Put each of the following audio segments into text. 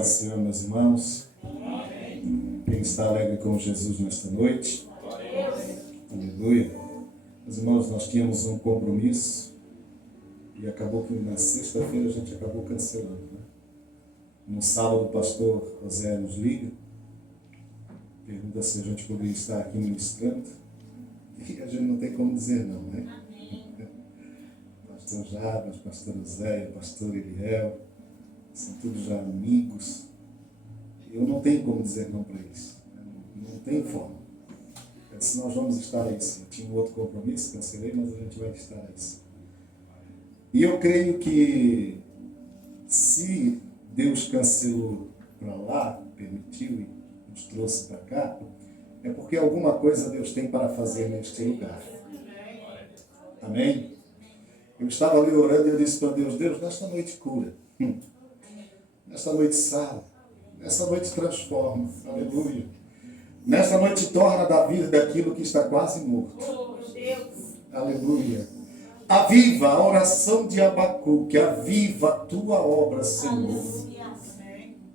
paz do Senhor, meus irmãos. Quem está alegre com Jesus nesta noite? Aleluia. Meus irmãos, nós tínhamos um compromisso e acabou que na sexta-feira a gente acabou cancelando, né? No sábado o pastor José nos liga, pergunta se a gente poderia estar aqui ministrando e a gente não tem como dizer não, né? Pastor Jabas, pastor José, pastor Eliel, são todos já amigos. Eu não tenho como dizer não para eles. Não tem forma. Eu disse, nós vamos estar aí sim. Eu tinha um outro compromisso, cancelei, mas a gente vai estar aí sim. E eu creio que se Deus cancelou para lá, permitiu e nos trouxe para cá, é porque alguma coisa Deus tem para fazer neste lugar. Amém? Eu estava ali orando e eu disse para Deus, Deus, nesta noite cura. Nesta noite salva. Nesta noite transforma. Aleluia. Nesta noite torna da vida daquilo que está quase morto. Aleluia. Aviva a oração de Abacuque. Aviva a tua obra, Senhor.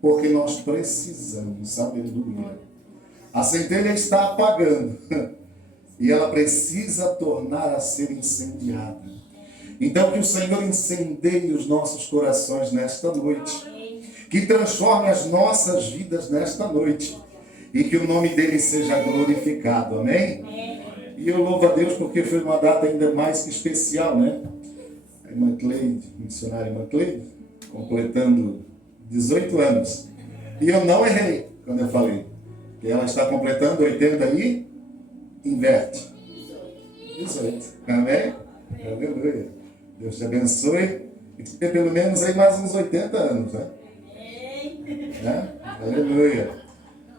Porque nós precisamos. Aleluia. A centelha está apagando. E ela precisa tornar a ser incendiada. Então que o Senhor incendeie os nossos corações nesta noite. Que transforme as nossas vidas nesta noite. E que o nome dele seja glorificado. Amém? E eu louvo a Deus porque foi uma data ainda mais que especial, né? A irmã Cleide, missionária irmã Cleide, completando 18 anos. E eu não errei quando eu falei que ela está completando 80 e inverte. 18. Amém? Aleluia. Deus te abençoe. E que tenha pelo menos aí mais uns 80 anos, né? Aleluia.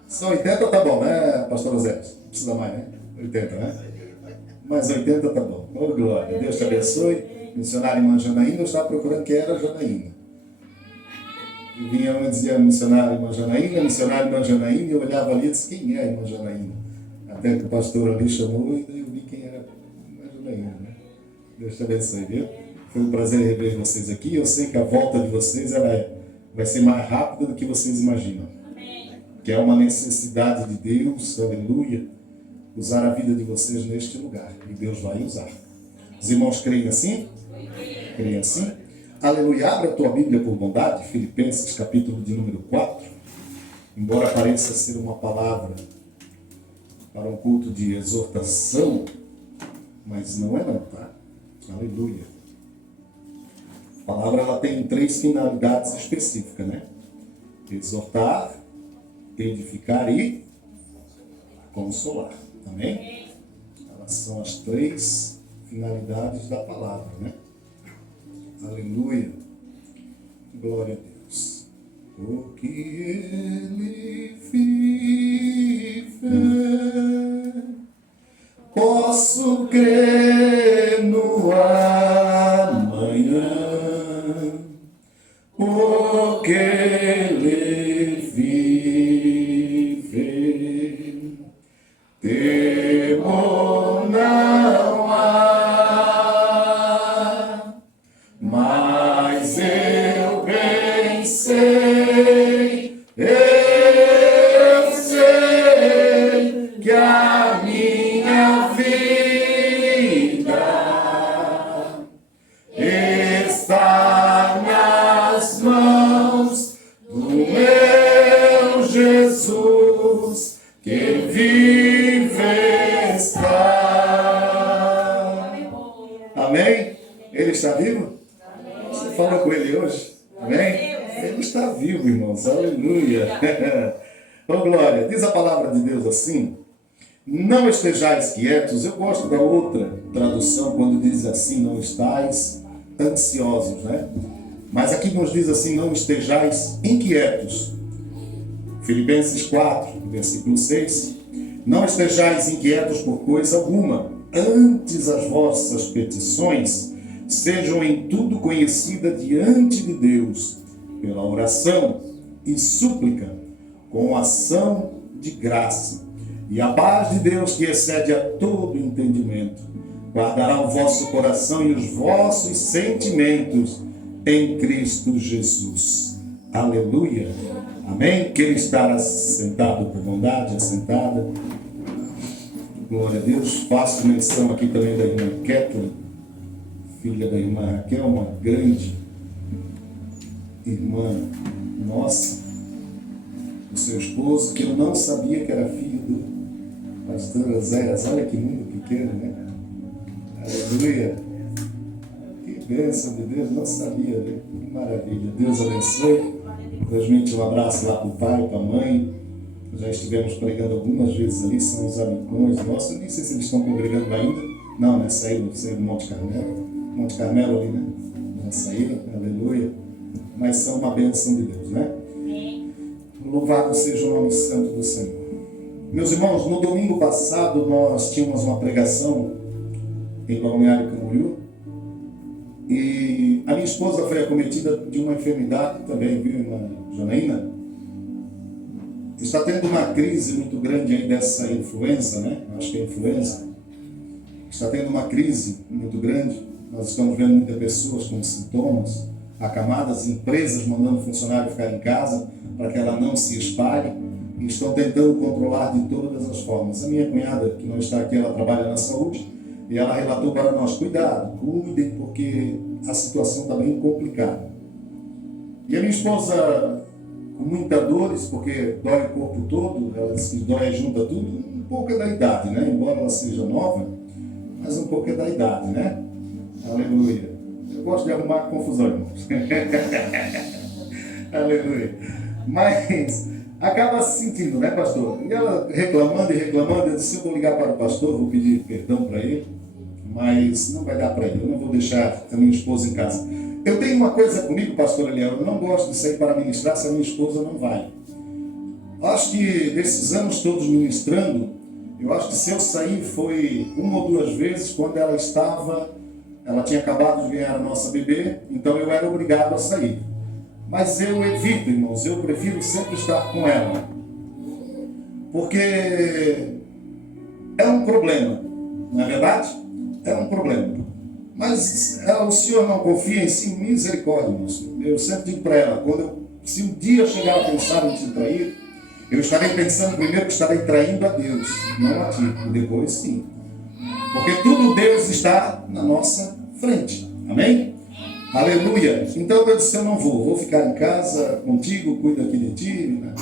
Só 80 tá bom, né, pastor José? Não precisa mais, né? 80, né? Mas 80 tá bom. Oh, glória. Deus te abençoe. Missionária irmã Janaína, eu estava procurando quem era Janaína. E vinha uma e dizia missionária irmã Janaína, e eu olhava ali e disse, quem é a irmã Janaína? Até que o pastor ali chamou e eu vi quem era a irmã Janaína, né? Deus te abençoe, viu? Foi um prazer rever vocês aqui. Eu sei que a volta de vocês vai ser mais rápida do que vocês imaginam. Que é uma necessidade de Deus, aleluia, usar a vida de vocês neste lugar. E Deus vai usar. Os irmãos creem assim? Creem assim? Aleluia. Abra a tua Bíblia por bondade, Filipenses, capítulo de número 4. Embora pareça ser uma palavra para um culto de exortação, mas não é não, tá? Aleluia. A palavra ela tem 3 finalidades específicas, né? Exortar, edificar e consolar. Amém? Elas são as 3 finalidades da palavra, né? Aleluia. Glória a Deus. Porque Ele vive, posso crer no amanhã. Porque Ele vive, temor não há, mas eu bem sei, eu sei que a minha vida está nas mãos do meu Jesus, que vive está. Amém? Ele está vivo? Você falou com ele hoje? Amém? Ele está vivo, irmãos. Aleluia. Oh, glória. Diz a palavra de Deus assim: não estejais quietos. Eu gosto da outra tradução quando diz assim, não estais ansiosos, né? Mas aqui nos diz assim, não estejais inquietos. Filipenses 4, versículo 6. Não estejais inquietos por coisa alguma, antes as vossas petições sejam em tudo conhecidas diante de Deus, pela oração e súplica, com ação de graça. E a paz de Deus, que excede a todo entendimento, guardará o vosso coração e os vossos sentimentos em Cristo Jesus. Aleluia. Amém? Quem está assentado por bondade, assentada. Glória a Deus. Faço menção aqui também da irmã Kathleen, filha da irmã Raquel, uma grande irmã nossa, o seu esposo, que eu não sabia que era filho do pastor Oséias. Olha que mundo pequeno, né? Aleluia. Que bênção de Deus, não sabia, né? Que maravilha. Deus abençoe. Transmite um abraço lá para o pai, para a mãe. Já estivemos pregando algumas vezes ali, são os amigões nossos. Eu nem sei se eles estão congregando ainda. Não, né? Saíram do Monte Carmelo. Monte Carmelo ali, né? Já saíram, aleluia. Mas são uma bênção de Deus, né? Louvado seja o nome santo do Senhor. Meus irmãos, no domingo passado nós tínhamos uma pregação em Balneário Camboriú. E a minha esposa foi acometida de uma enfermidade também, viu, irmã Janaína? Está tendo uma crise muito grande aí dessa influenza, né? Acho que é influenza. Está tendo uma crise muito grande. Nós estamos vendo muitas pessoas com sintomas acamadas, empresas mandando funcionário ficar em casa para que ela não se espalhe. E estão tentando controlar de todas as formas. A minha cunhada, que não está aqui, ela trabalha na saúde. E ela relatou para nós, cuidado, cuidem, porque a situação está bem complicada. E a minha esposa, com muitas dores, porque dói o corpo todo, ela disse que dói junta tudo, um pouco é da idade, né? Embora ela seja nova, mas um pouco é da idade, né? Aleluia. Eu gosto de arrumar confusão, irmãos. Aleluia. Mas acaba se sentindo, né, pastor? E ela reclamando e reclamando, eu disse, eu vou ligar para o pastor, vou pedir perdão para ele, mas não vai dar para ele, eu não vou deixar a minha esposa em casa. Eu tenho uma coisa comigo, pastor Eliel, eu não gosto de sair para ministrar se a minha esposa não vai. Acho que desses anos todos ministrando, eu acho que se eu sair foi uma ou duas vezes quando ela tinha acabado de ganhar a nossa bebê, então eu era obrigado a sair. Mas eu evito, irmãos, eu prefiro sempre estar com ela. Porque é um problema, não é verdade? É um problema. Mas o Senhor não confia em si, misericórdia, irmãos. Eu sempre digo para ela, se um dia eu chegar a pensar em te trair, eu estarei pensando primeiro que estarei traindo a Deus, não a ti, e depois sim. Porque tudo Deus está na nossa frente. Amém? Aleluia. Então eu disse, eu não vou ficar em casa contigo, cuido aqui de ti, né?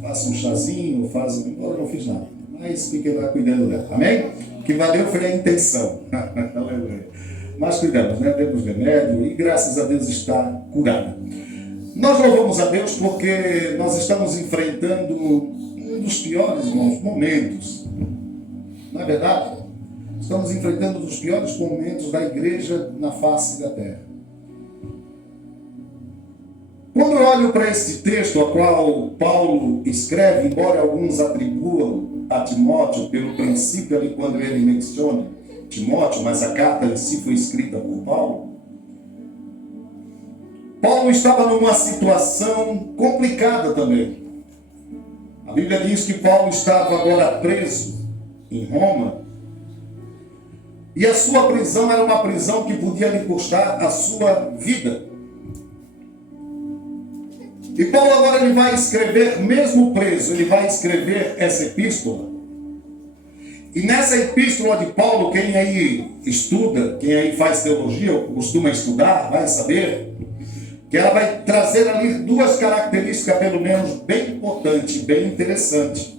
Faça um chazinho, embora eu não fiz nada, mas fiquei lá cuidando dela. Amém? O que valeu foi a intenção. Aleluia. Mas cuidamos, né? Demos remédio e graças a Deus está curada. Nós louvamos a Deus porque nós estamos enfrentando um dos piores, irmãos, momentos. Não é verdade? Estamos enfrentando um dos piores momentos da igreja na face da terra. Quando eu olho para esse texto, a qual Paulo escreve, embora alguns atribuam a Timóteo pelo princípio ali quando ele menciona Timóteo, mas a carta em si foi escrita por Paulo. Paulo estava numa situação complicada também. A Bíblia diz que Paulo estava agora preso em Roma. E a sua prisão era uma prisão que podia lhe custar a sua vida. E Paulo agora ele vai escrever, mesmo preso, ele vai escrever essa epístola. E nessa epístola de Paulo, quem aí estuda, quem aí faz teologia, ou costuma estudar, vai saber que ela vai trazer ali duas características, pelo menos, bem importantes, bem interessantes.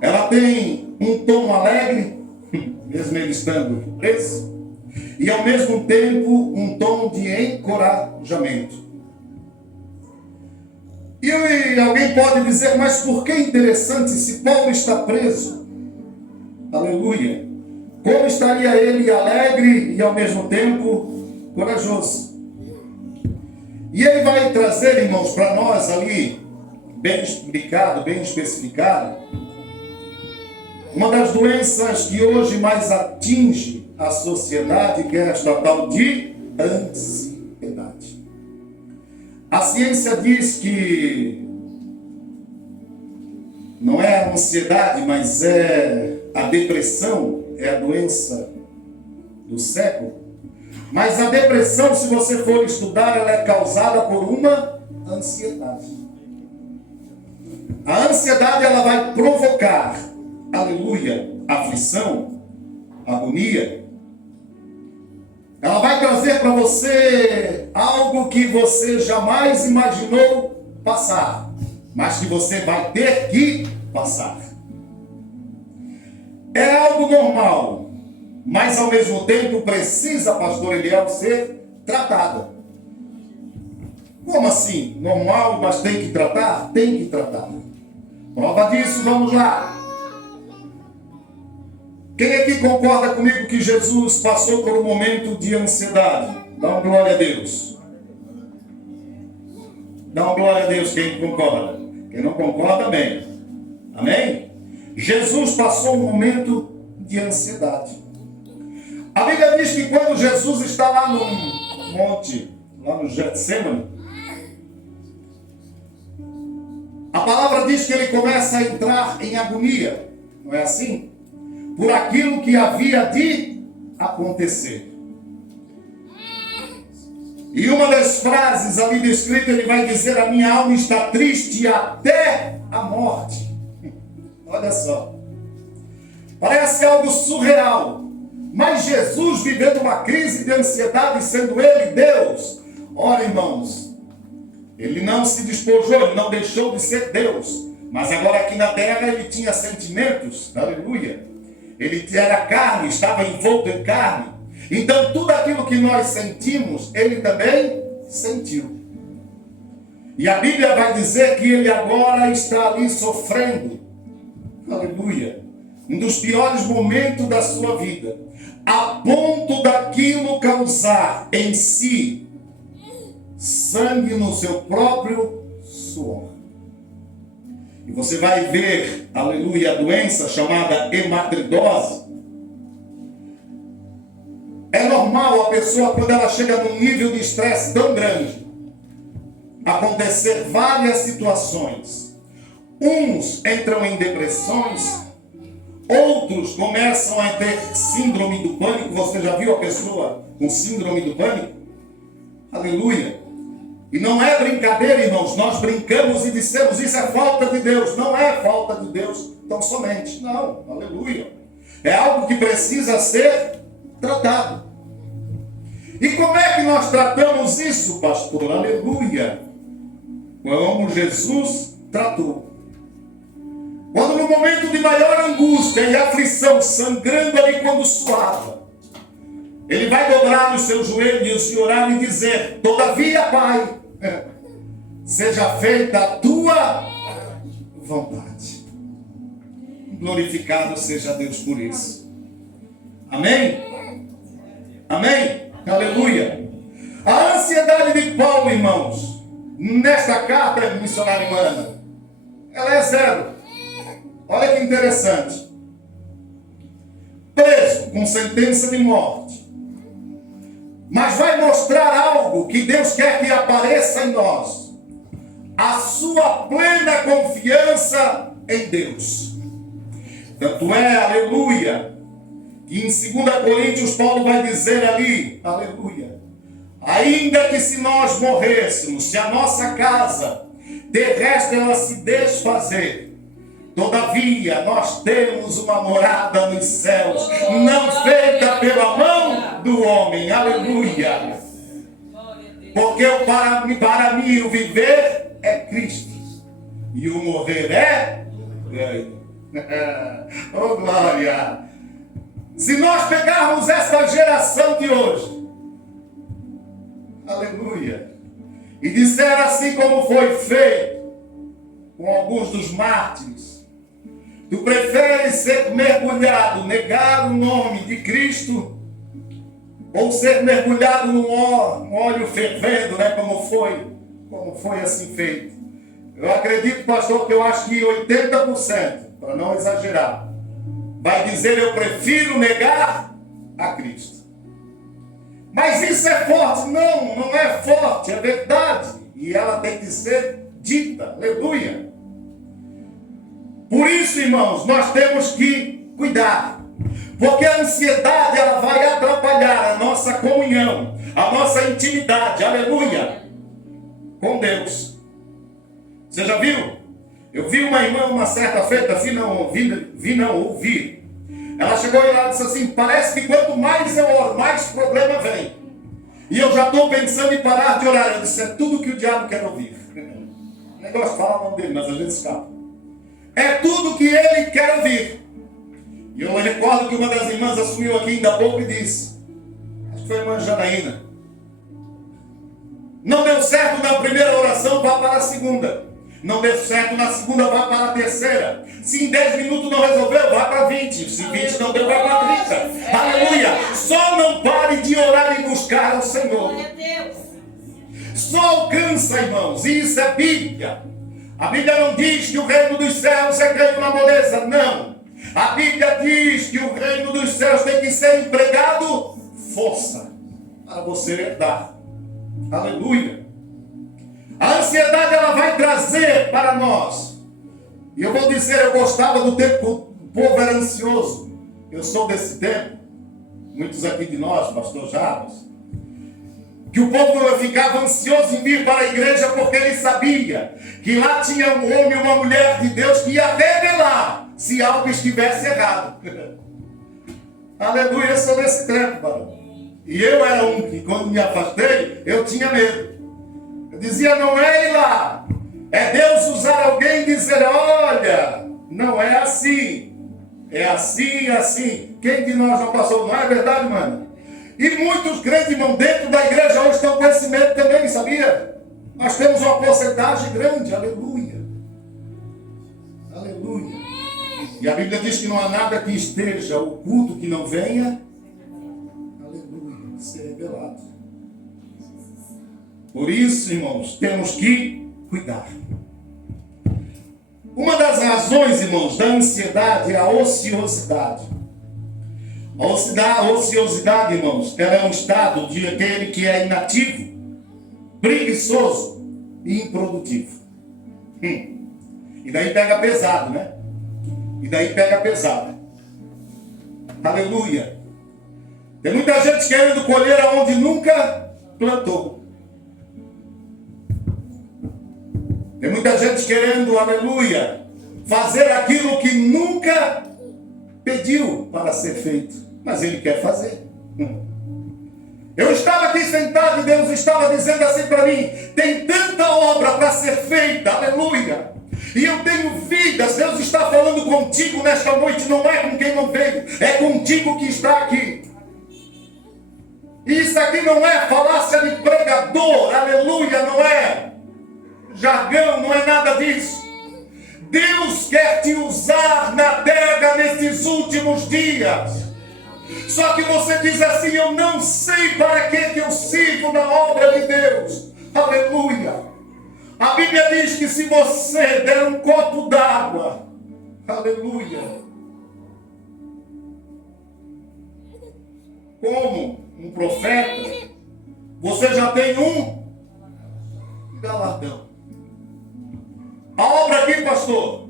Ela tem um tom alegre, mesmo ele estando preso, e ao mesmo tempo um tom de encorajamento. E alguém pode dizer, mas por que interessante se Paulo está preso? Aleluia. Como estaria ele alegre e ao mesmo tempo corajoso? E ele vai trazer, irmãos, para nós ali, bem explicado, bem especificado, uma das doenças que hoje mais atinge a sociedade, que é esta tal de ansiedade. A ciência diz que não é a ansiedade, mas é a depressão, é a doença do século. Mas a depressão, se você for estudar, ela é causada por uma ansiedade. A ansiedade, ela vai provocar, aleluia, aflição, agonia. Ela vai trazer para você algo que você jamais imaginou passar, mas que você vai ter que passar. É algo normal, mas ao mesmo tempo precisa, pastor Eliel, ser tratada. Como assim? Normal, mas tem que tratar? Tem que tratar. Prova disso, vamos lá. Quem aqui concorda comigo que Jesus passou por um momento de ansiedade? Dá uma glória a Deus. Dá uma glória a Deus quem concorda. Quem não concorda, amém. Amém? Jesus passou um momento de ansiedade. A Bíblia diz que quando Jesus está lá no monte, lá no Getsemane, a palavra diz que ele começa a entrar em agonia. Não é assim? Por aquilo que havia de acontecer. E uma das frases ali descrita, ele vai dizer: a minha alma está triste até a morte. Olha só. Parece algo surreal. Mas Jesus vivendo uma crise de ansiedade, sendo ele Deus. Ora, irmãos, ele não se despojou, ele não deixou de ser Deus. Mas agora aqui na terra ele tinha sentimentos. Aleluia. Ele era carne, estava envolto em carne. Então tudo aquilo que nós sentimos, ele também sentiu. E a Bíblia vai dizer que ele agora está ali sofrendo. Aleluia. Um dos piores momentos da sua vida. A ponto daquilo causar em si sangue no seu próprio suor. E você vai ver, aleluia, a doença chamada hematidose. É normal a pessoa, quando ela chega num nível de estresse tão grande, acontecer várias situações. Uns entram em depressões, outros começam a ter síndrome do pânico. Você já viu a pessoa com síndrome do pânico? Aleluia. E não é brincadeira, irmãos. Nós brincamos e dissemos: isso é falta de Deus. Não é falta de Deus tão somente. Não, aleluia. É algo que precisa ser tratado. E como é que nós tratamos isso, pastor? Aleluia. Como Jesus tratou. Quando no momento de maior angústia e aflição, sangrando ali quando suava, ele vai dobrar os seus joelhos e orar e dizer: todavia, Pai, seja feita a tua vontade. Glorificado seja Deus por isso. Amém? Amém? Aleluia. A ansiedade de Paulo, irmãos, nesta carta missionária humana, ela é zero. Olha que interessante. Preso com sentença de morte. Mas vai mostrar algo que Deus quer que apareça em nós. A sua plena confiança em Deus. Tanto é, aleluia, que em 2 Coríntios Paulo vai dizer ali, aleluia, ainda que se nós morrêssemos, se a nossa casa terrestre ela se desfazer, todavia nós temos uma morada nos céus, não feita pela mão do homem, aleluia. Porque para mim o viver é Cristo e o morrer é ganho. Oh glória! Se nós pegarmos esta geração de hoje, aleluia, e disser assim como foi feito com alguns dos mártires: tu preferes ser mergulhado, negar o nome de Cristo, ou ser mergulhado num óleo fervendo, né? Como foi assim feito? Eu acredito, pastor, que eu acho que 80%, para não exagerar, vai dizer: eu prefiro negar a Cristo. Mas isso é forte? Não, não é forte, é verdade. E ela tem que ser dita, aleluia. Por isso, irmãos, nós temos que cuidar. Porque a ansiedade, ela vai atrapalhar a nossa comunhão, a nossa intimidade, aleluia, com Deus. Você já viu? Eu vi uma irmã uma certa feita, vi não ouvir. Ela chegou e ela disse assim: parece que quanto mais eu oro, mais problema vem. E eu já estou pensando em parar de orar. Eu disse: é tudo que o diabo quer ouvir. O negócio fala o nome dele, mas a gente escapa. É tudo que ele quer ouvir. E eu recordo que uma das irmãs assumiu aqui ainda há pouco e disse, acho que foi a irmã Janaína: não deu certo na primeira oração, vá para a segunda. Não deu certo na segunda, vá para a terceira. Se em 10 minutos não resolveu, vá para 20. Se 20 não deu, vá para 30. Aleluia! Só não pare de orar e buscar ao Senhor. Só alcança, irmãos. E isso é Bíblia. A Bíblia não diz que o reino dos céus é ganho na moleza. Não. A Bíblia diz que o reino dos céus tem que ser empregado força para você herdar. Aleluia. A ansiedade, ela vai trazer para nós. E eu vou dizer, eu gostava do tempo que o povo era ansioso. Eu sou desse tempo. Muitos aqui de nós, pastor Jarbas, que o povo ficava ansioso em vir para a igreja porque ele sabia que lá tinha um homem e uma mulher de Deus que ia revelar se algo estivesse errado. Aleluia, eu sou desse tempo, barão. E eu era um que, quando me afastei, eu tinha medo. Eu dizia: não é ir lá, é Deus usar alguém e dizer: olha, não é assim, é assim, assim. Quem de nós não passou? Não é verdade, mano? E muitos crentes, irmão, dentro da igreja hoje estão com esse medo também, sabia? Nós temos uma porcentagem grande, aleluia. Aleluia. E a Bíblia diz que não há nada que esteja oculto que não venha, aleluia, ser revelado. Por isso, irmãos, temos que cuidar. Uma das razões, irmãos, da ansiedade é a ociosidade. A ociosidade, irmãos, ela é um estado de aquele que é inativo, preguiçoso e improdutivo. E daí pega pesado, né? E daí pega pesado. Aleluia. Tem muita gente querendo colher aonde nunca plantou. Tem muita gente querendo, aleluia, fazer aquilo que nunca pediu para ser feito, mas ele quer fazer. Eu estava aqui sentado e Deus estava dizendo assim para mim: tem tanta obra para ser feita, aleluia, e eu tenho vidas. Deus está falando contigo nesta noite, não é com quem não veio, é contigo que está aqui. E isso aqui não é falácia de pregador, aleluia, não é jargão, não é nada disso. Deus quer te usar na terra nesses últimos dias. Só que você diz assim: eu não sei para que eu sirvo na obra de Deus. Aleluia. A Bíblia diz que se você der um copo d'água, aleluia, como um profeta, você já tem um galardão. A obra aqui, pastor,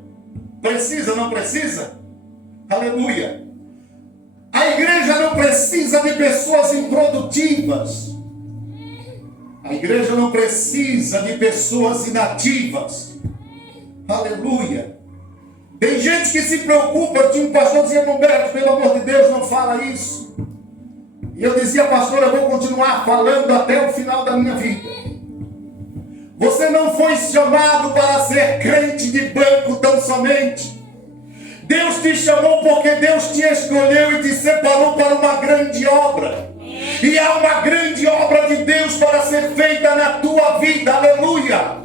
precisa, não precisa? Aleluia. A igreja não precisa de pessoas improdutivas. A igreja não precisa de pessoas inativas. Aleluia. Tem gente que se preocupa. Tinha um pastor dizendo: Humberto, pelo amor de Deus, não fala isso. E eu dizia: pastor, eu vou continuar falando até o final da minha vida. Você não foi chamado para ser crente de banco tão somente. Deus te chamou porque Deus te escolheu e te separou para uma grande obra. E há uma grande obra de Deus para ser feita na tua vida, aleluia.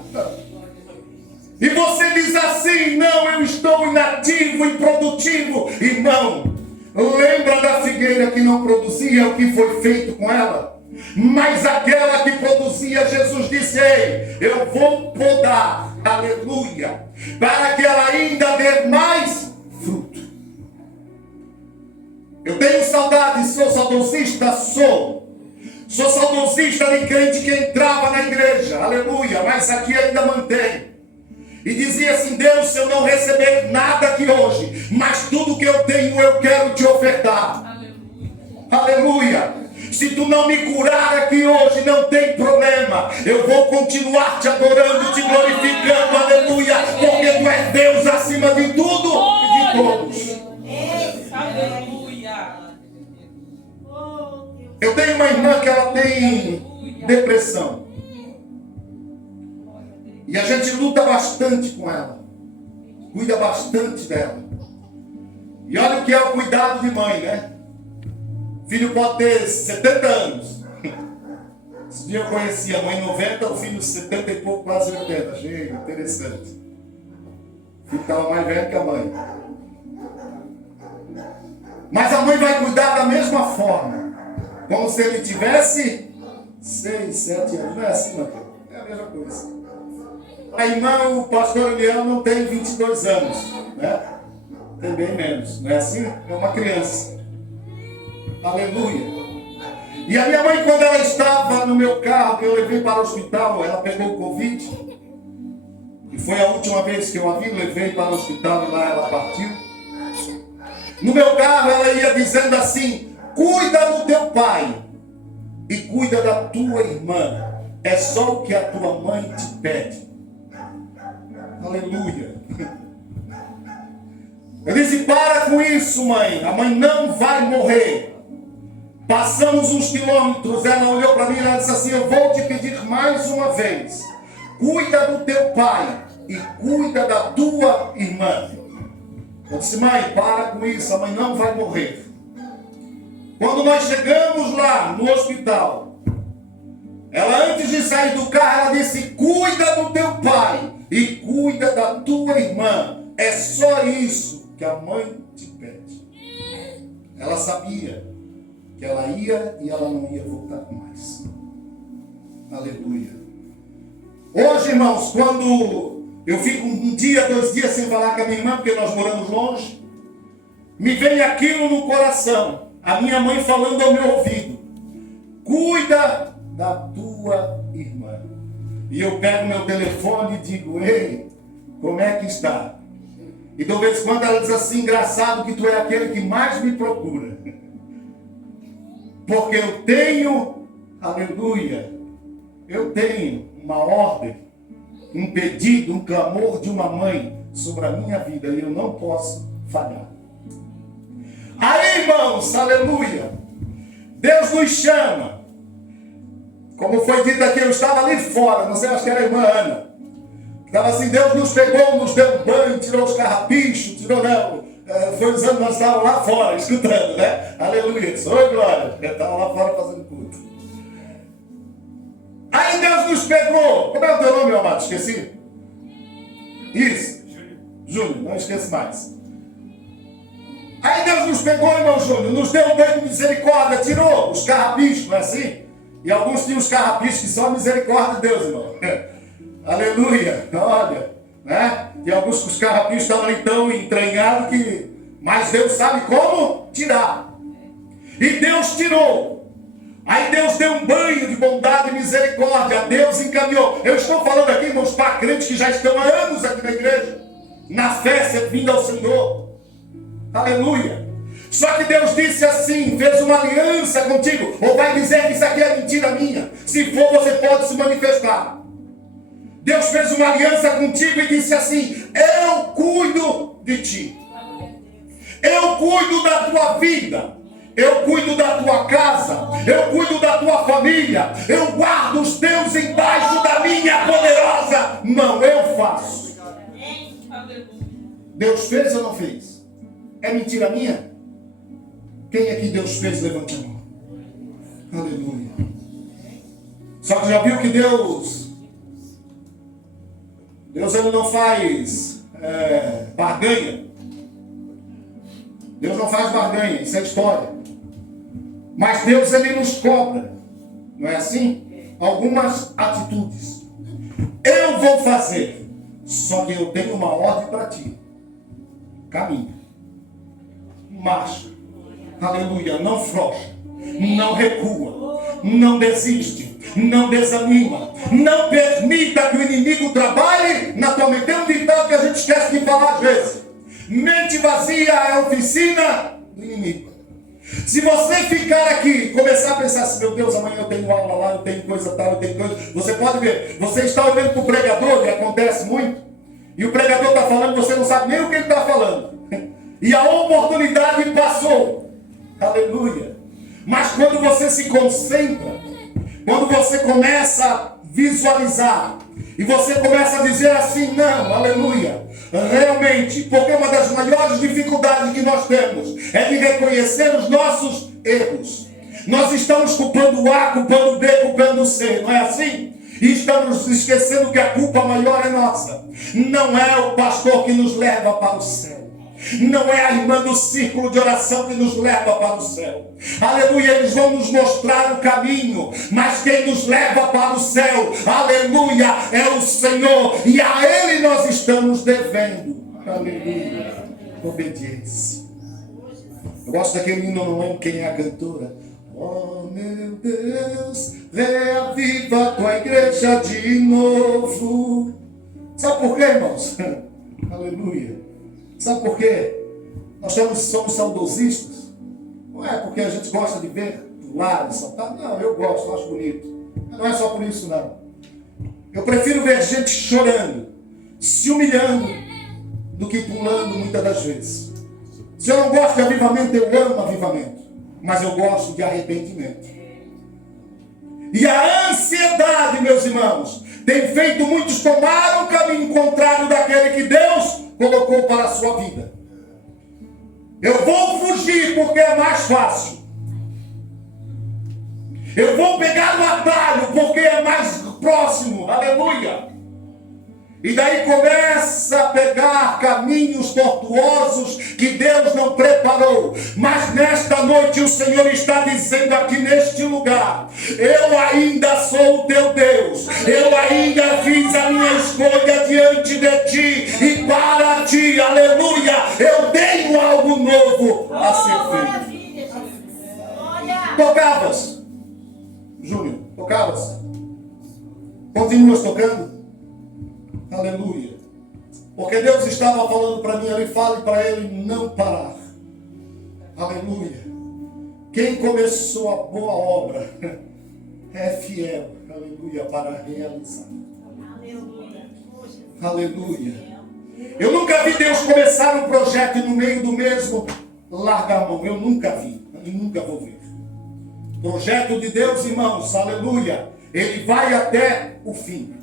E você diz assim: não, eu estou inativo, improdutivo. Irmão, lembra da figueira que não produzia o que foi feito com ela? Mas aquela que produzia, Jesus disse: ei, eu vou podar, aleluia, para que ela ainda dê mais fruto. Eu tenho saudade, sou saudosista, sou saudosista de crente que entrava na igreja, aleluia, mas aqui ainda mantém. e dizia assim: Deus, se eu não receber nada aqui hoje, mas tudo que eu tenho eu quero te ofertar. Aleluia. Se tu não me curar aqui hoje, não tem problema. Eu vou continuar te adorando, te glorificando. Aleluia. Porque tu és Deus acima de tudo e de todos. Aleluia. Eu tenho uma irmã que ela tem depressão. E a gente luta bastante com ela. Cuida bastante dela. E olha o que é o cuidado de mãe, né? Filho pode ter 70 anos. Esse dia eu conheci a mãe 90, o filho 70 e pouco, quase 80. Achei interessante. O filho estava mais velho que a mãe. Mas a mãe vai cuidar da mesma forma. Como se ele tivesse 6, 7 anos. Não é assim, Mateus? É a mesma coisa. A irmã, o pastor Eliano, tem 22 anos. Né? Tem bem menos. Não é assim? É uma criança. Aleluia. E a minha mãe, quando ela estava no meu carro, que eu levei para o hospital, ela pegou o Covid. E foi a última vez que eu a vi, levei para o hospital e lá ela partiu. No meu carro ela ia dizendo assim: cuida do teu pai e cuida da tua irmã. É só o que a tua mãe te pede. Aleluia. Eu disse: para com isso, mãe. A mãe não vai morrer. Passamos uns quilômetros, ela olhou para mim e ela disse assim: eu vou te pedir mais uma vez, cuida do teu pai e cuida da tua irmã. Eu disse: mãe, para com isso, a mãe não vai morrer. Quando nós chegamos lá no hospital, ela, antes de sair do carro, ela disse: cuida do teu pai e cuida da tua irmã. É só isso que a mãe te pede. Ela sabia que ela ia e ela não ia voltar mais. Aleluia. Hoje, irmãos, quando eu fico um dia, 2 dias sem falar com a minha irmã, porque nós moramos longe, me vem aquilo no coração, a minha mãe falando ao meu ouvido: cuida da tua irmã. E eu pego meu telefone e digo: ei, como é que está? E de vez em quando ela diz assim: engraçado que tu é aquele que mais me procura. Porque eu tenho, aleluia, eu tenho uma ordem, um pedido, um clamor de uma mãe sobre a minha vida e eu não posso falhar. Aí, irmãos, aleluia, Deus nos chama. Como foi dito aqui, eu estava ali fora, não sei, acho que era a irmã Ana. Estava assim: Deus nos pegou, nos deu um banho, tirou os carrapichos, tirou, não. Foi os anos, nós estávamos lá fora, escutando, né? Aleluia, oi glória, eu estava lá fora fazendo culto. Aí Deus nos pegou. Como é o teu nome, meu amado? Esqueci? Isso, Júnior, não esqueço mais. Aí Deus nos pegou, irmão Júnior, nos deu um banho de misericórdia, tirou os carrapichos, não é assim? E alguns tinham os carrapichos que só misericórdia de Deus, irmão. Aleluia, olha. Né? E alguns que os carrapichos estavam ali tão entranhados que... mas Deus sabe como tirar. E Deus tirou. Aí Deus deu um banho de bondade e misericórdia. Deus encaminhou. Eu estou falando aqui, irmãos, para crentes que já estão há anos aqui na igreja, na fé, servindo ao Senhor. Aleluia. Só que Deus disse assim, fez uma aliança contigo. Ou vai dizer que isso aqui é mentira minha. Se for, você pode se manifestar. Deus fez uma aliança contigo e disse assim: eu cuido de ti. Eu cuido da tua vida. Eu cuido da tua casa. Eu cuido da tua família. Eu guardo os teus embaixo da minha poderosa mão. Eu faço. Deus fez ou não fez? É mentira minha? Quem é que Deus fez? Levante a mão. Aleluia. Só que já viu que Deus ele não faz barganha. Deus não faz barganha, isso é história. Mas Deus, ele nos cobra, não é assim? Algumas atitudes. Eu vou fazer, só que eu tenho uma ordem para ti. Caminha, marcha, aleluia, não frouxa, não recua, não desiste. Não desanima. Não permita que o inimigo trabalhe na tua mente. Tem um ditado que a gente esquece de falar às vezes. Mente vazia é a oficina do inimigo. Se você ficar aqui e começar a pensar assim, meu Deus, amanhã eu tenho aula lá, eu tenho coisa tal, eu tenho coisa... Você pode ver, você está olhando para o pregador, e acontece muito, e o pregador está falando, você não sabe nem o que ele está falando. E a oportunidade passou. Aleluia. Mas quando você se concentra, quando você começa a visualizar, e você começa a dizer assim, não, aleluia, realmente, porque uma das maiores dificuldades que nós temos é de reconhecer os nossos erros. Nós estamos culpando o A, culpando o B, culpando o C, não é assim? E estamos esquecendo que a culpa maior é nossa. Não é o pastor que nos leva para o céu. Não é a irmã do círculo de oração que nos leva para o céu. Aleluia, eles vão nos mostrar o caminho, mas quem nos leva para o céu, aleluia, é o Senhor, e a Ele nós estamos devendo, aleluia, obediência. Eu gosto daquele hino, não lembro quem é a cantora. Oh meu Deus, reaviva a tua igreja de novo. Sabe por quê, irmãos? Aleluia. Sabe por quê? Nós somos saudosistas. Não é porque a gente gosta de ver pular e saltar. Não, eu gosto, eu acho bonito. Mas não é só por isso, não. Eu prefiro ver gente chorando, se humilhando, do que pulando muitas das vezes. Se eu não gosto de avivamento, eu amo avivamento. Mas eu gosto de arrependimento. E a ansiedade, meus irmãos, tem feito muitos tomar o caminho contrário daquele que Deus colocou para a sua vida. Eu vou fugir porque é mais fácil. Eu vou pegar no atalho porque é mais próximo. Aleluia. E daí começa a pegar caminhos tortuosos que Deus não preparou. Mas nesta noite o Senhor está dizendo aqui neste lugar: eu ainda sou o teu Deus. Eu ainda fiz a minha escolha diante de ti. E para ti, aleluia, eu tenho algo novo a ser feito. Tocavas, Júnior, tocavas. Continuas tocando? Aleluia. Porque Deus estava falando para mim, ele fala para ele não parar. Aleluia. Quem começou a boa obra é fiel, aleluia, para realizar. Aleluia. Aleluia. Eu nunca vi Deus começar um projeto e no meio do mesmo largar a mão. Eu nunca vi e nunca vou ver. Projeto de Deus, irmãos, aleluia, ele vai até o fim.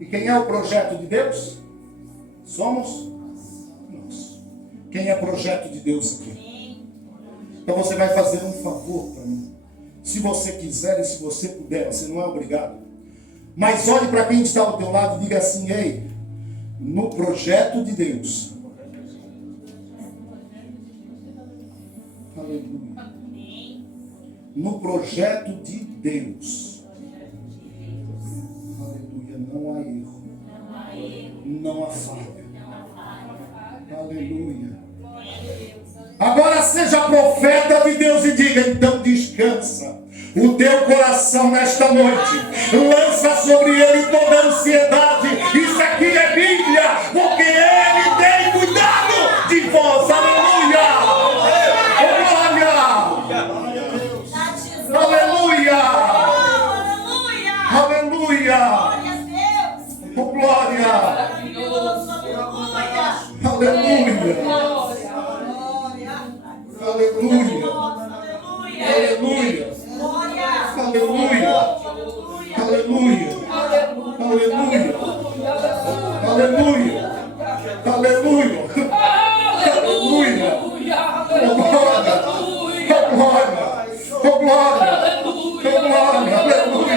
E quem é o projeto de Deus? Somos nós. Quem é projeto de Deus aqui? Então você vai fazer um favor para mim. Se você quiser e se você puder, você não é obrigado. Mas olhe para quem está ao teu lado e diga assim: ei, no projeto de Deus. Aleluia. No projeto de Deus. Não há erro. Não há falha. Aleluia. Agora seja profeta de Deus e diga: então descansa o teu coração nesta noite. Lança sobre ele toda a ansiedade. Isso aqui é Bíblia, porque ele tem cuidado de vós. Aleluia. Glória. Aleluia. Aleluia. Oh, glória! Aleluia! Aleluia! Aleluia! Aleluia! Aleluia! Aleluia! Aleluia! Aleluia! Aleluia! Oh, glória! Oh, glória! Oh, glória! Oh, glória! Aleluia!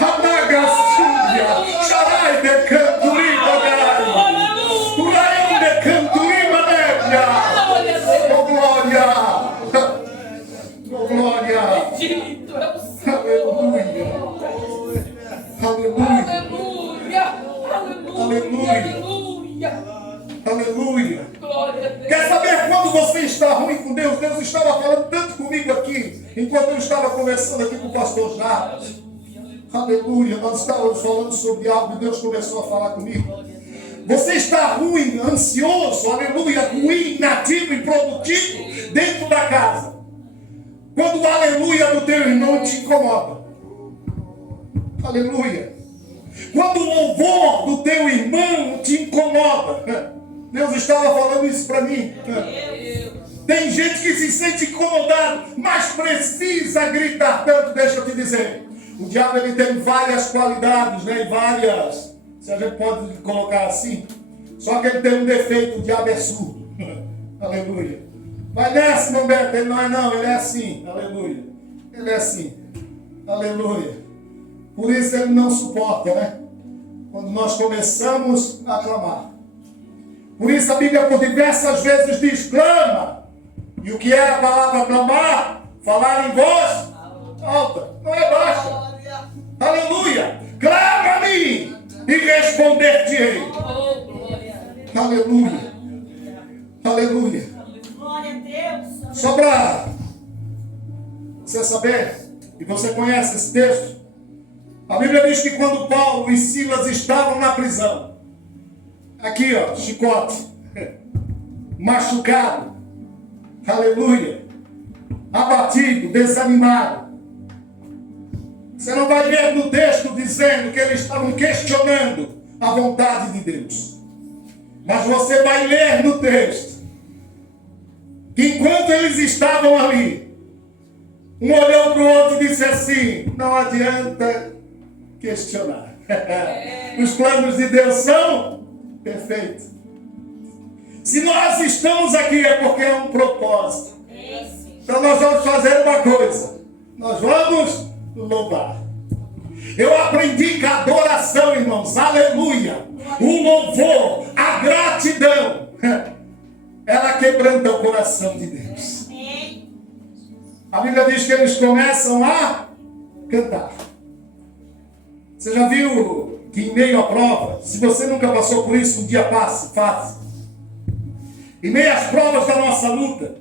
Anagastília, Charai de Canturiba, Uraim de Canturiba, Nébia. Oh, glória! Oh, glória! Aleluia! Aleluia! Aleluia! Aleluia! Quer saber quando você está ruim com Deus? Deus estava falando tanto comigo aqui. aqui, enquanto eu estava conversando aqui com o pastor Jarbas, aleluia, nós estávamos falando sobre algo e Deus começou a falar comigo. Você está ruim, ansioso, aleluia, ruim, inativo, improdutivo dentro da casa. Quando o aleluia do teu irmão te incomoda. Aleluia. Quando o louvor do teu irmão te incomoda. Deus estava falando isso para mim. Tem gente que se sente incomodado, mas precisa gritar tanto. Deixa eu te dizer. O diabo ele tem várias qualidades, né? E várias, se a gente pode colocar assim. Só que ele tem um defeito, o diabo é surdo. Aleluia. Vai nessa, meu Beto. Ele não é não, ele é assim. Aleluia. Ele é assim. Aleluia. Por isso ele não suporta, né? Quando nós começamos a clamar. Por isso a Bíblia por diversas vezes diz, clama. E o que é a palavra clamar? Falar em voz alta, não é baixa. Aleluia. Clama a mim e responder-te-ei. Aleluia. Aleluia. Glória a Deus. Só para você saber, e você conhece esse texto, a Bíblia diz que quando Paulo e Silas estavam na prisão, aqui ó, chicote, machucado, aleluia, abatido, desanimado, você não vai ver no texto dizendo que eles estavam questionando a vontade de Deus. Mas você vai ler no texto que enquanto eles estavam ali, um olhou para o outro e disse assim, não adianta questionar. Os planos de Deus são perfeitos. Se nós estamos aqui é porque é um propósito. Então nós vamos fazer uma coisa. Nós vamos louvar. Eu aprendi que a adoração, irmãos, aleluia, o louvor, a gratidão, ela quebranta o coração de Deus. A Bíblia diz que eles começam a cantar. Você já viu que em meio à prova, se você nunca passou por isso, um dia passe, faça. Em meio às provas da nossa luta,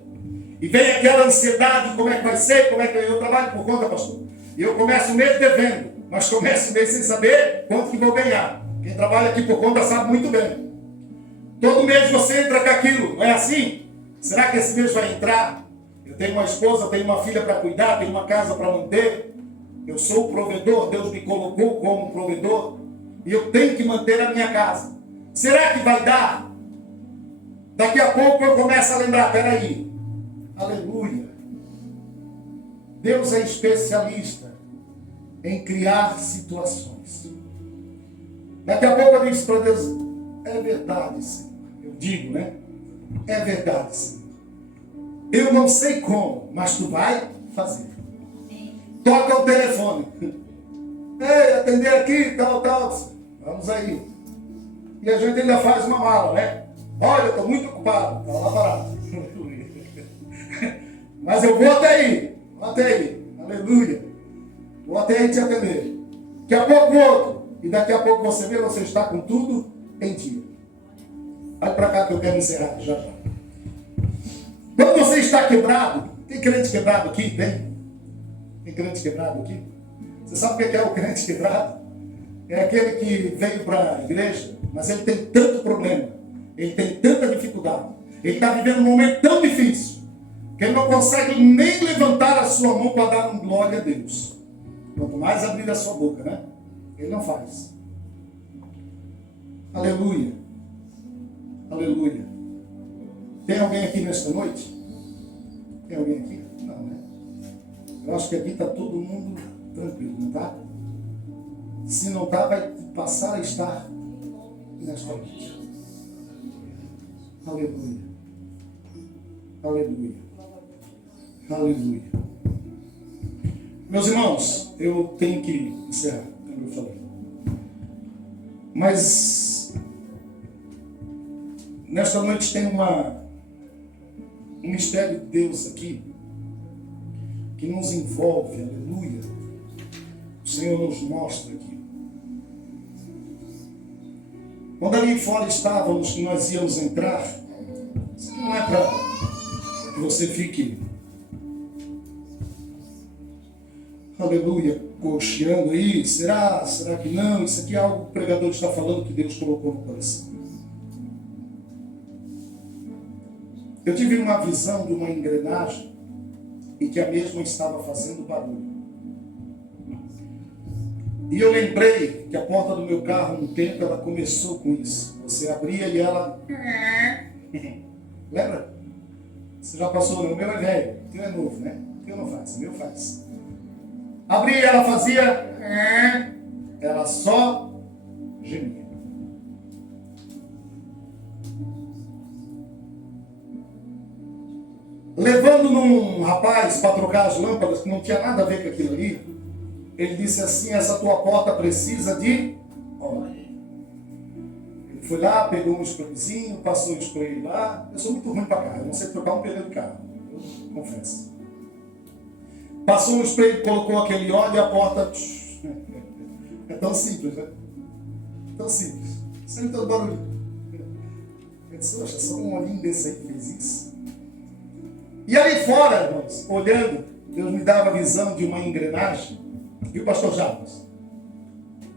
e vem aquela ansiedade, como é que vai ser, como é que eu trabalho por conta, pastor. E eu começo o mês devendo, mas começo o mês sem saber quanto que vou ganhar. Quem trabalha aqui por conta sabe muito bem. Todo mês você entra com aquilo, não é assim? Será que esse mês vai entrar? Eu tenho uma esposa, tenho uma filha para cuidar, tenho uma casa para manter. Eu sou o provedor, Deus me colocou como provedor. E eu tenho que manter a minha casa. Será que vai dar? Daqui a pouco eu começo a lembrar, peraí. Aleluia. Deus é especialista em criar situações. Daqui a pouco eu disse para Deus, é verdade, Senhor. Eu digo, né? É verdade, Senhor. Eu não sei como, mas tu vai fazer. Toca o telefone. Ei, atender aqui, tal. Vamos aí. E a gente ainda faz uma mala, né? Olha, eu estou muito ocupado. Está lá parado. Mas eu vou até aí. Aleluia. Vou até aí te atender. Daqui a pouco outro. E daqui a pouco você vê, você está com tudo em dia. Vai para cá que eu quero encerrar já. Quando você está quebrado, tem crente quebrado aqui? Tem crente quebrado aqui? Você sabe o que é o crente quebrado? É aquele que veio para a igreja, mas ele tem tanto problema, ele tem tanta dificuldade, ele está vivendo um momento tão difícil, que ele não consegue nem levantar a sua mão para dar um glória a Deus. Quanto mais abrir a sua boca, né? Ele não faz. Aleluia. Aleluia. Tem alguém aqui nesta noite? Tem alguém aqui? Não, né? Eu acho que aqui está todo mundo tranquilo, não está? Se não está, vai passar a estar nesta noite. Aleluia. Aleluia. Aleluia. Meus irmãos, eu tenho que encerrar, como eu falei. Mas nesta noite tem um mistério de Deus aqui que nos envolve, aleluia. O Senhor nos mostra aqui. Quando ali fora estávamos, que nós íamos entrar, isso não é para que você fique aleluia, cocheando aí, será que não? Isso aqui é algo que o pregador está falando que Deus colocou no coração. Eu tive uma visão de uma engrenagem e que a mesma estava fazendo barulho. E eu lembrei que a porta do meu carro, no tempo, ela começou com isso. Você abria e ela... Lembra? Você já passou, o meu é velho, o teu é novo, né? O teu não faz, o meu faz. Abria e ela fazia... Ela só gemia. Levando num rapaz para trocar as lâmpadas, que não tinha nada a ver com aquilo ali, ele disse assim: essa tua porta precisa de óleo. Ele foi lá, pegou um sprayzinho, passou o spray lá. Eu sou muito ruim para carro, eu não sei trocar um pneu de carro, eu confesso. Passou um spray, colocou aquele óleo e a porta... É tão simples, né? Tão simples. Sem todo barulho. Eu disse, poxa, só um olhinho desse aí que fez isso. E ali fora, irmãos, olhando, Deus me dava a visão de uma engrenagem. E o pastor Jarbas?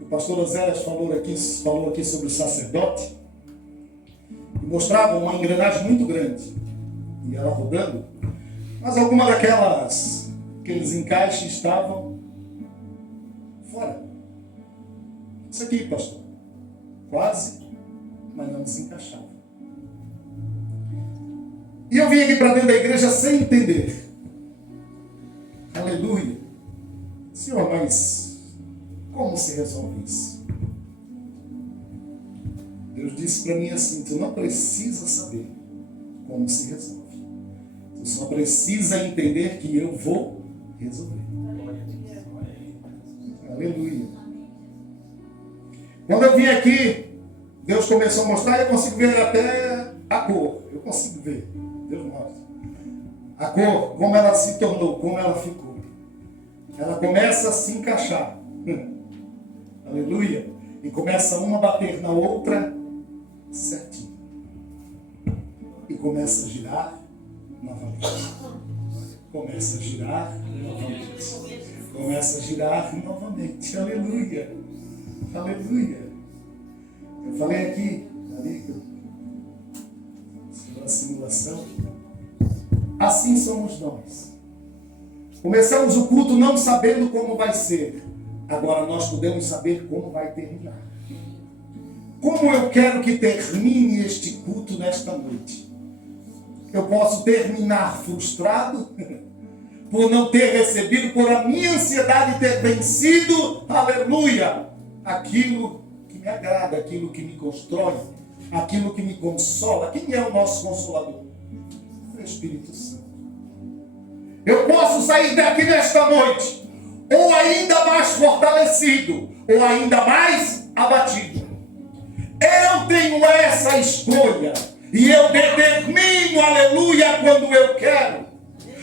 O pastor Oséias falou aqui sobre o sacerdote. E mostrava uma engrenagem muito grande. E ela rodando. Mas alguma aqueles encaixes estavam fora. Isso aqui, pastor. Quase, mas não se encaixava. E eu vim aqui para dentro da igreja sem entender. Aleluia. Senhor, mas como se resolve isso? Deus disse para mim assim: tu não precisa saber como se resolve. Tu só precisa entender que eu vou resolver. Aleluia. Quando eu vim aqui, Deus começou a mostrar e eu consigo ver até a cor. Eu consigo ver. Deus mostra. A cor, como ela se tornou, como ela ficou. Ela começa a se encaixar. Aleluia. E começa uma a bater na outra certinho. E começa a girar novamente. Começa a girar novamente. Começa a girar novamente. Aleluia. Aleluia. Eu falei aqui, ali, sobre a simulação. Assim somos nós. Começamos o culto não sabendo como vai ser. Agora nós podemos saber como vai terminar. Como eu quero que termine este culto nesta noite? Eu posso terminar frustrado por não ter recebido, por a minha ansiedade ter vencido, aleluia, aquilo que me agrada, aquilo que me constrói, aquilo que me consola. Quem é o nosso consolador? O Espírito Santo. Eu posso sair daqui nesta noite, ou ainda mais fortalecido, ou ainda mais abatido. Eu tenho essa escolha, e eu determino, aleluia, quando eu quero.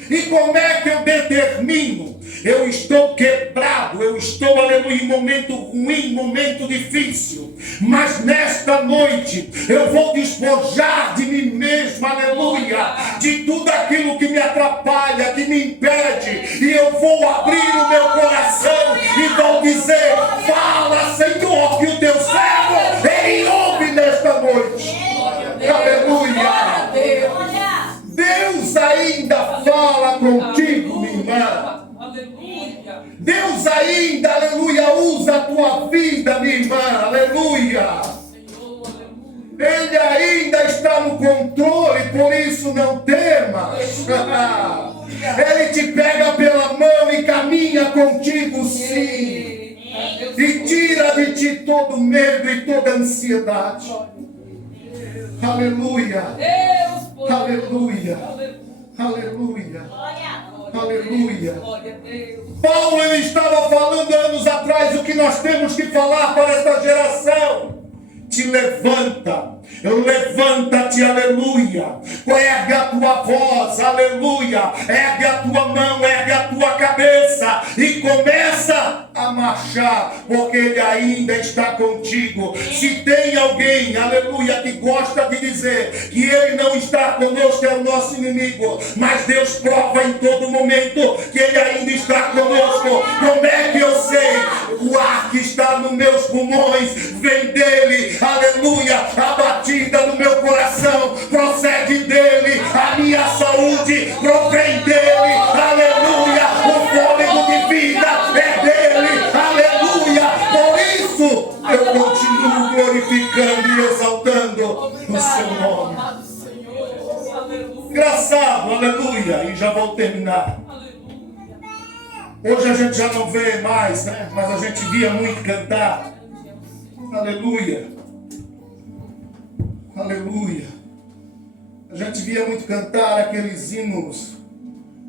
E como é que eu determino? Eu estou quebrado, eu estou, aleluia, em momento ruim, momento difícil. Mas nesta noite eu vou despojar de mim mesmo, aleluia, de tudo aquilo que me atrapalha, que me impede. E eu vou abrir o meu coração e vou dizer: fala, Senhor, que o teu servo, ele ouve nesta noite. Aleluia. Deus ainda fala contigo, minha irmã. Deus ainda, aleluia, usa a tua vida, minha irmã, aleluia. Ele ainda está no controle, por isso não temas. Ele te pega pela mão e caminha contigo, sim. E tira de ti todo medo e toda ansiedade. Aleluia. Aleluia. Aleluia. Aleluia. Paulo, ele estava falando anos atrás o que nós temos que falar para esta geração. Te levanta, levanta-te, aleluia. Ergue a tua voz, aleluia. Ergue a tua mão, ergue a tua cabeça e começa a marchar, porque Ele ainda está contigo. Se tem alguém, aleluia, que gosta de dizer que Ele não está conosco, é o nosso inimigo, mas Deus prova em todo momento que Ele ainda está conosco. Com nos meus pulmões vem dele, aleluia. A batida do meu coração procede dele, a minha saúde provém dele, aleluia. O fôlego de vida é dele, aleluia. Por isso eu continuo glorificando e exaltando o seu nome. Engraçado, aleluia. E já vou terminar. Hoje a gente já não vê mais, né? Mas a gente via muito cantar. Aleluia. Aleluia. A gente via muito cantar aqueles hinos.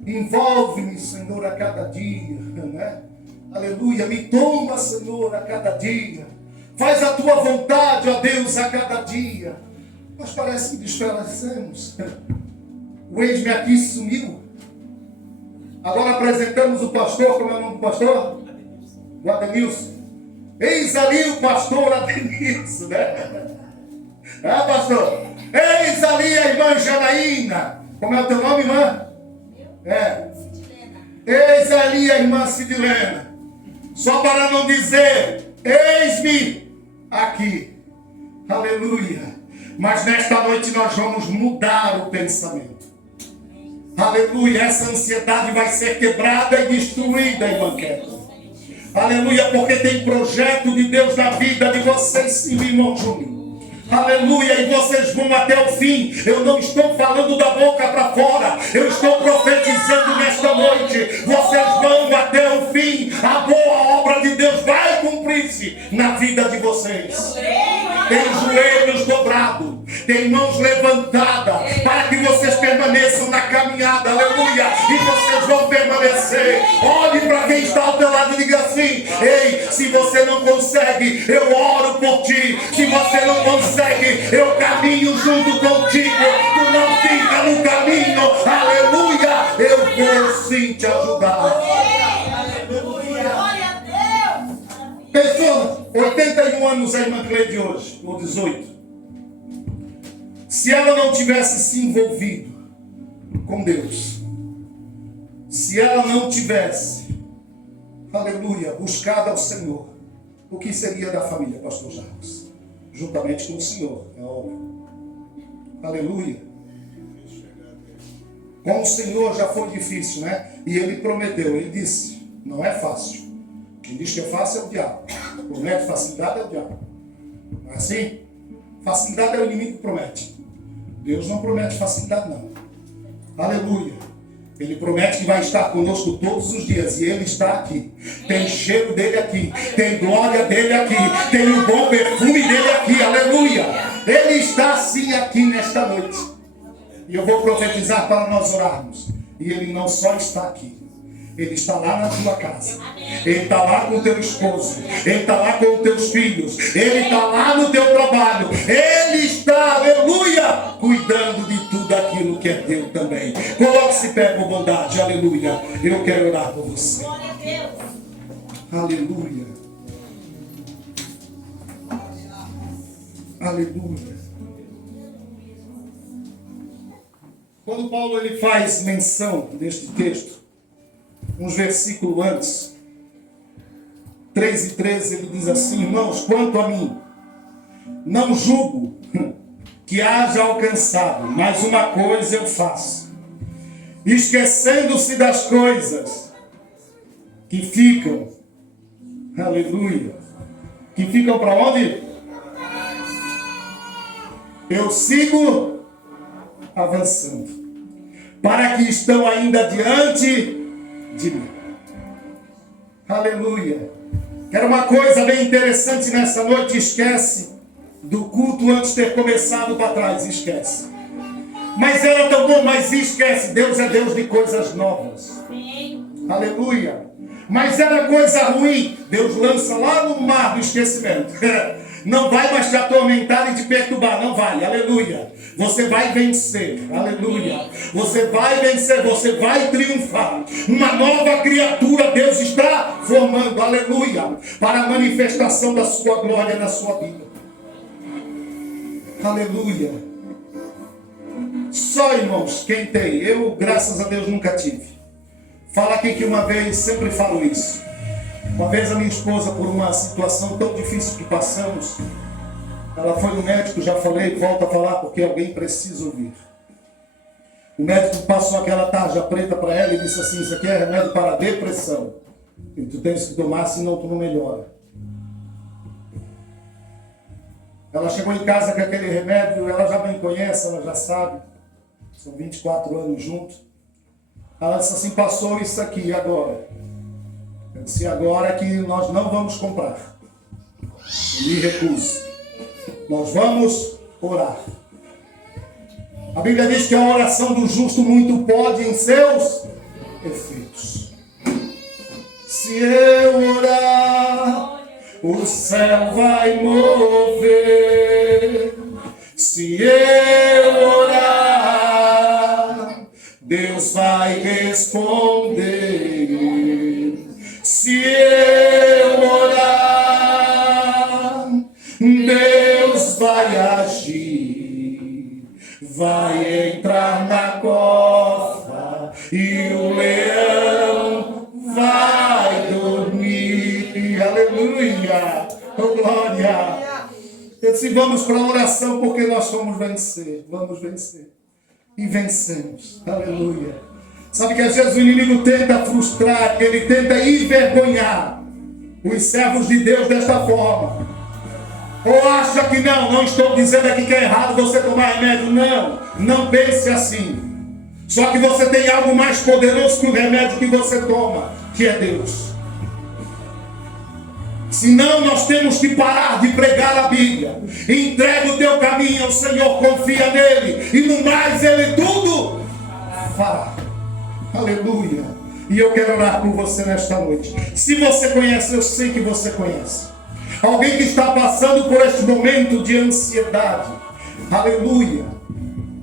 Envolve-me, Senhor, a cada dia, né? Aleluia. Me toma, Senhor, a cada dia. Faz a tua vontade, ó Deus, a cada dia. Mas parece que desfalecemos. O ex-me aqui sumiu. Agora apresentamos o pastor, como é o nome do pastor? O Adenilson. Eis ali o pastor Adenilson, né? Ah, pastor? Eis ali a irmã Janaína. Como é o teu nome, irmã? Eis ali a irmã Sidilena. Só para não dizer, eis-me aqui. Aleluia. Mas nesta noite nós vamos mudar o pensamento. Aleluia, essa ansiedade vai ser quebrada e destruída, irmã Kétia. Aleluia, porque tem projeto de Deus na vida de vocês, sim, irmão Júnior. Aleluia, e vocês vão até o fim. Eu não estou falando da boca para fora, eu estou profetizando nesta noite. Vocês vão até o fim. A boa obra de Deus vai cumprir-se na vida de vocês. Tem joelhos dobrados, tem mãos levantadas, para que vocês permaneçam na caminhada, aleluia, e vocês vão permanecer. Olhe para quem está ao teu lado e diga assim: ei, se você não consegue, eu oro por ti. Se você não consegue, eu caminho junto contigo. Tu não fica no caminho, aleluia, eu vou sim te ajudar. Pessoa, 81 anos a irmã Cleide hoje, ou 18. Se ela não tivesse se envolvido com Deus, se ela não tivesse, aleluia, buscado ao Senhor, o que seria da família, pastor Jacques? Juntamente com o Senhor, é óbvio. Aleluia. Com o Senhor já foi difícil, né? E Ele prometeu, Ele disse, não é fácil. Quem diz que é fácil é o diabo. Promete facilidade é o diabo. Não é assim? Facilidade é o inimigo que promete. Deus não promete facilidade, não. Aleluia. Ele promete que vai estar conosco todos os dias. E Ele está aqui. Tem cheiro dele aqui. Tem glória dele aqui. Tem o bom perfume dele aqui. Aleluia. Ele está sim aqui nesta noite. E eu vou profetizar para nós orarmos. E Ele não só está aqui. Ele está lá na tua casa. Ele está lá com o teu esposo. Ele está lá com os teus filhos. Ele está lá no teu trabalho. Ele está, aleluia, cuidando de tudo aquilo que é teu também. Coloque-se pé por bondade, aleluia. Eu quero orar por você. Aleluia. Aleluia. Quando Paulo ele faz menção deste texto, uns versículos antes, 3 e 13, ele diz assim: irmãos, quanto a mim, não julgo que haja alcançado, mas uma coisa eu faço, esquecendo-se das coisas que ficam, aleluia, que ficam para onde? Eu sigo avançando, para que estão ainda diante de mim. Aleluia. Quero uma coisa bem interessante nessa noite. Esquece do culto antes de ter começado para trás. Esquece. Mas era tão bom, mas esquece. Deus é Deus de coisas novas. Aleluia. Mas era coisa ruim. Deus lança lá no mar do esquecimento. Não vai mais te atormentar e te perturbar. Não vai. Aleluia. Você vai vencer. Aleluia. Você vai vencer. Você vai triunfar. Uma nova criatura Deus está formando. Aleluia. Para a manifestação da sua glória na sua vida. Aleluia. Só, irmãos, quem tem. Eu, graças a Deus, nunca tive. Fala aqui que uma vez, sempre falo isso. Uma vez a minha esposa, por uma situação tão difícil que passamos, ela foi no médico, já falei, volto a falar porque alguém precisa ouvir. O médico passou aquela tarja preta para ela e disse assim: isso aqui é remédio para depressão. E tu tens que tomar, senão tu não melhora. Ela chegou em casa com aquele remédio, ela já bem conhece, ela já sabe. São 24 anos juntos. Ela disse assim: passou isso aqui, e agora? Eu disse: agora é que nós não vamos comprar. Eu me recuso. Nós vamos orar. A Bíblia diz que a oração do justo muito pode em seus efeitos. Se eu orar, o céu vai mover. Se eu orar, Deus vai responder. Se eu orar, Deus vai agir. Vai entrar na cova e o leão vai dormir. Aleluia! Oh, glória! Eu disse: vamos para a oração porque nós vamos vencer. Vamos vencer. E vencemos. Aleluia! Sabe que às vezes o inimigo tenta frustrar, ele tenta envergonhar os servos de Deus desta forma. Ou acha que não estou dizendo aqui que é errado você tomar remédio. Não pense assim. Só que você tem algo mais poderoso que o remédio que você toma, que é Deus. Senão nós temos que parar de pregar a Bíblia. Entrega o teu caminho ao Senhor, confia nele, e no mais ele tudo fará. Aleluia. E eu quero orar por você nesta noite. Se você conhece, eu sei que você conhece alguém que está passando por este momento de ansiedade. Aleluia.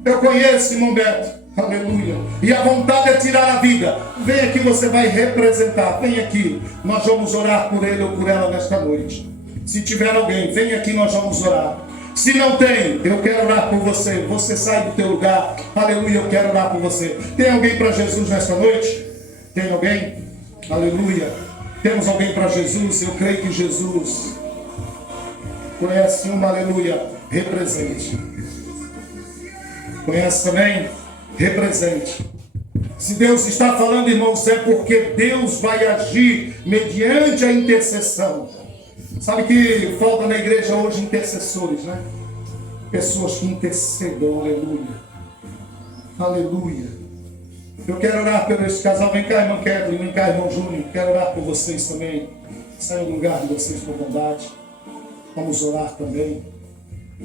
Eu conheço, irmão Beto. Aleluia. E a vontade é tirar a vida. Vem aqui, você vai representar. Vem aqui. Nós vamos orar por ele ou por ela nesta noite. Se tiver alguém, vem aqui, nós vamos orar. Se não tem, eu quero orar por você. Você sai do teu lugar. Aleluia, eu quero orar por você. Tem alguém para Jesus nesta noite? Tem alguém? Aleluia. Temos alguém para Jesus? Eu creio que Jesus conhece uma, aleluia, represente. Conhece também? Represente. Se Deus está falando, irmãos, é porque Deus vai agir mediante a intercessão. Sabe que falta na igreja hoje intercessores, né? Pessoas que intercedam, aleluia. Aleluia. Eu quero orar por esse casal. Vem cá, irmão Kevin, vem cá, irmão Júnior. Quero orar por vocês também. Saiam do lugar de vocês por bondade. Vamos orar também.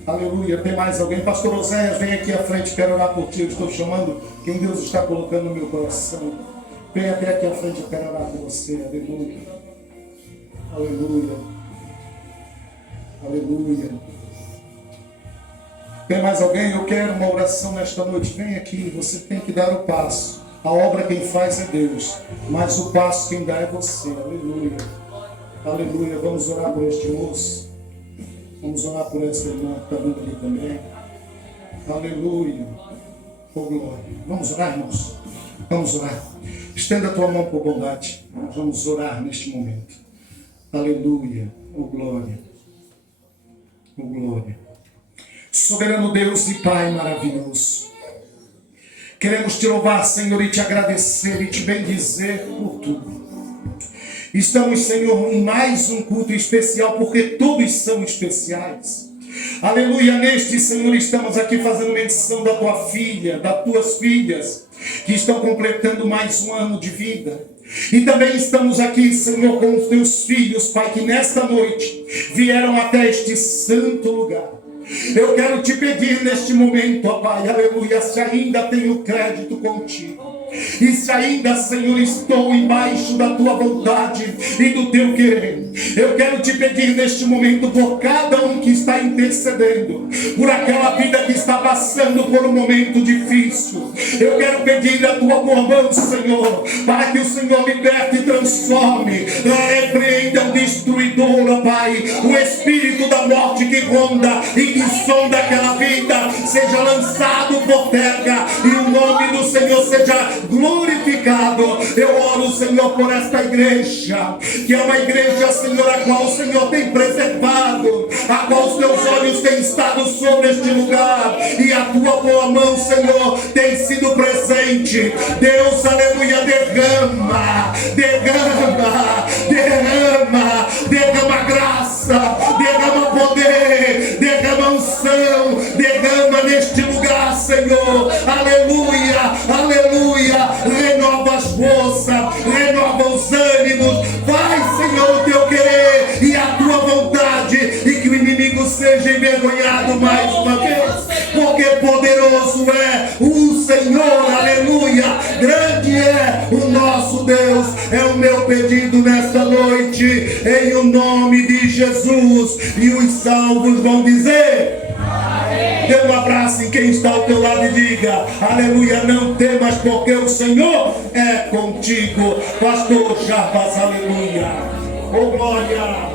Aleluia. Tem mais alguém? Pastor Oséias, vem aqui à frente. Quero orar por ti. Eu estou chamando quem Deus está colocando no meu coração. Vem até aqui à frente. Eu quero orar por você. Aleluia. Aleluia. Aleluia. Tem mais alguém? Eu quero uma oração nesta noite. Vem aqui. Você tem que dar o passo. A obra quem faz é Deus, mas o passo quem dá é você. Aleluia. Aleluia. Vamos orar por este moço. Vamos orar por essa irmã que está vindo ali também. Aleluia. Oh, glória. Vamos orar, irmãos. Vamos orar. Estenda a tua mão por bondade. Vamos orar neste momento. Aleluia. Oh, glória. Oh, glória. Soberano Deus e Pai maravilhoso. Queremos te louvar, Senhor, e te agradecer e te bendizer por tudo. Estamos, Senhor, em mais um culto especial, porque todos são especiais. Aleluia, neste, Senhor, estamos aqui fazendo menção da tua filha, das tuas filhas, que estão completando mais um ano de vida. E também estamos aqui, Senhor, com os teus filhos, Pai, que nesta noite vieram até este santo lugar. Eu quero te pedir neste momento, ó Pai, aleluia, se ainda tenho crédito contigo. E se ainda, Senhor, estou embaixo da tua vontade e do teu querer, eu quero te pedir neste momento por cada um que está intercedendo, por aquela vida que está passando por um momento difícil. Eu quero pedir a tua boa mão, Senhor, para que o Senhor liberte e transforme, repreenda o destruidor, ó Pai, o espírito da morte que ronda e que sonda aquela vida, seja lançado por terra e o nome do Senhor seja glorificado. Eu oro, Senhor, por esta igreja, que é uma igreja, Senhor, a qual o Senhor tem preservado, a qual os teus olhos têm estado sobre este lugar, e a tua boa mão, Senhor, tem sido presente. Deus, aleluia, derrama, derrama, derrama, derrama graça, derrama poder, derrama unção, derrama neste lugar, Senhor, aleluia, aleluia, renova as forças, renova os ânimos, vai, Senhor, o teu querer e a tua vontade, e que o inimigo seja envergonhado mais uma vez, porque poderoso é o Senhor, aleluia, grande é o nosso Deus. É o meu pedido nesta noite, em o nome de Jesus, e os salvos vão dizer amém. Dê um abraço em quem está ao teu lado e diga aleluia, não temas, porque o Senhor é contigo. Pastor Jarbas, aleluia, oh glória.